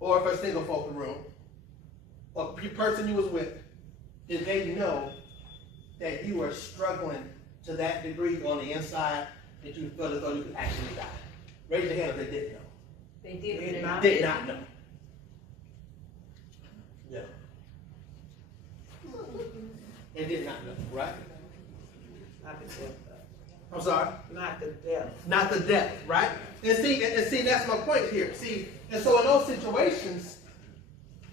or if a single folk in the room, or the person you was with, did they know that you were struggling to that degree on the inside that you felt as though you could actually die? Raise your hand if they didn't know. They did. Did not know. Yeah. They did not know, right? Not the depth. I'm sorry? Not the depth. Not the depth, right? And see, that's my point here. See, and so in those situations,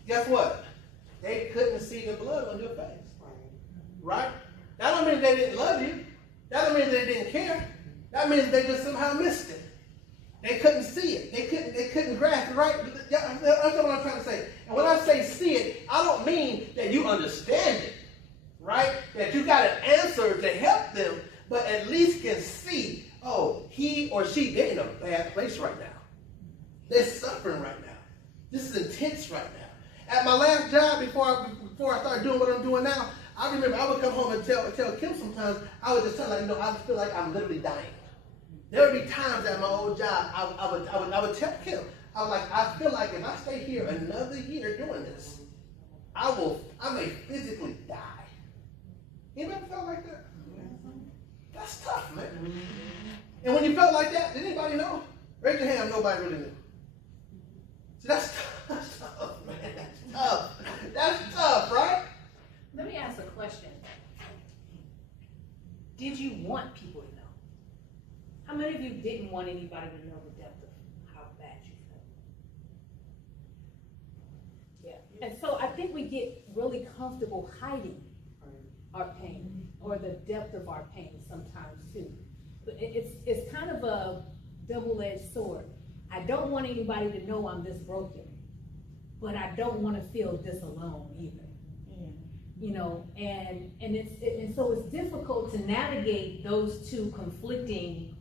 guess what? They couldn't see the blood on your face. Right? That don't mean they didn't love you. That don't mean they didn't care. That means they just somehow missed it. They couldn't see it. They couldn't grasp it, right? That's what I'm trying to say. And when I say see it, I don't mean that you understand it, right? That you got an answer to help them, but at least can see, oh, he or she, they're in a bad place right now. They're suffering right now. This is intense right now. At my last job, before I started doing what I'm doing now, I remember I would come home and tell Kim sometimes, I would just tell her, I feel like I'm literally dying. There would be times at my old job, I would tell Kim, I was like, I feel like if I stay here another year doing this, I may physically die. You ever felt like that? That's tough, man. And when you felt like that, did anybody know? Raise your hand, nobody really knew. See, that's tough, man. That's tough. That's tough, right? Let me ask a question. Did you want people to know? How many of you didn't want anybody to know the depth of how bad you felt? Yeah. And so I think we get really comfortable hiding our pain or the depth of our pain sometimes too. But it's kind of a double-edged sword. I don't want anybody to know I'm this broken, but I don't want to feel this alone either. You know, and so it's difficult to navigate those two conflicting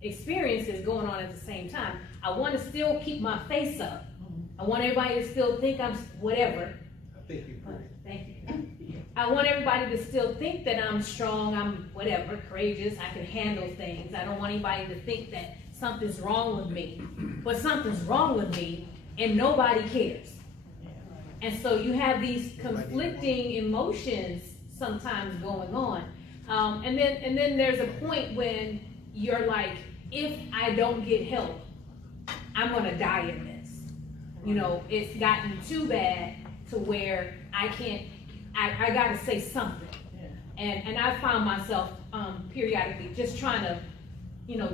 experiences going on at the same time. I want to still keep my face up. I want everybody to still think I'm whatever. I think you're pretty. Thank you. I want everybody to still think that I'm strong, I'm whatever, courageous, I can handle things. I don't want anybody to think that something's wrong with me, but something's wrong with me and nobody cares. And so you have these conflicting emotions sometimes going on. And then there's a point when you're like, if I don't get help, I'm gonna die in this. You know, it's gotten too bad to where I gotta say something. And I found myself periodically just trying to,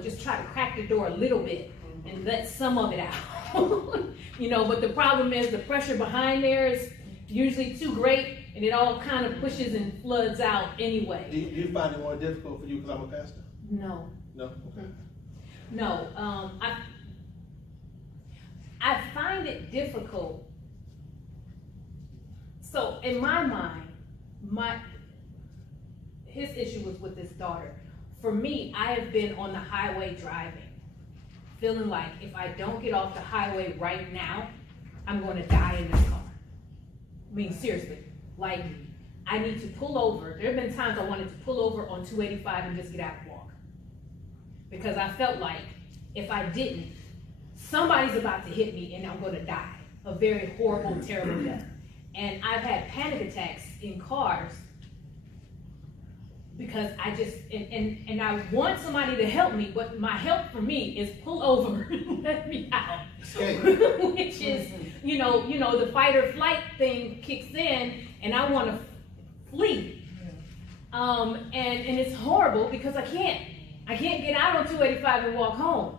just try to crack the door a little bit and let some of it out. But the problem is the pressure behind there is usually too great, and it all kind of pushes and floods out anyway. Do you find it more difficult for you because I'm a pastor? No. No? Okay. No. I find it difficult. So in my mind, his issue was with his daughter. For me, I have been on the highway driving, feeling like if I don't get off the highway right now, I'm going to die in this car. I mean, seriously, like I need to pull over. There have been times I wanted to pull over on 285 and just get out and walk. Because I felt like if I didn't, somebody's about to hit me and I'm going to die. A very horrible, terrible death. And I've had panic attacks in cars because I just, and I want somebody to help me, but my help for me is pull over and let me out. Which is, the fight or flight thing kicks in and I want to flee. And it's horrible because I can't get out on 285 and walk home.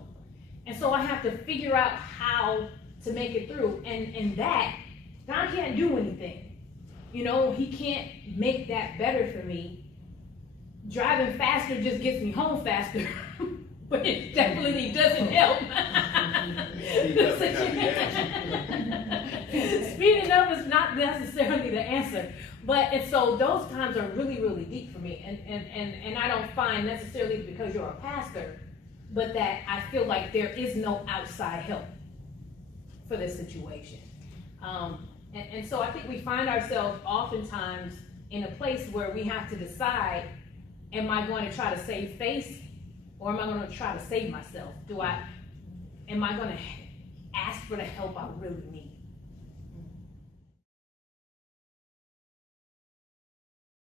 And so I have to figure out how to make it through. And that, God can't do anything. He can't make that better for me. Driving faster just gets me home faster, but it definitely doesn't help. Speeding up is not necessarily the answer. And so those times are really, really deep for me. And I don't find necessarily because you're a pastor, but that I feel like there is no outside help for this situation. And so I think we find ourselves oftentimes in a place where we have to decide, am I going to try to save face or am I going to try to save myself? Am I going to ask for the help I really need.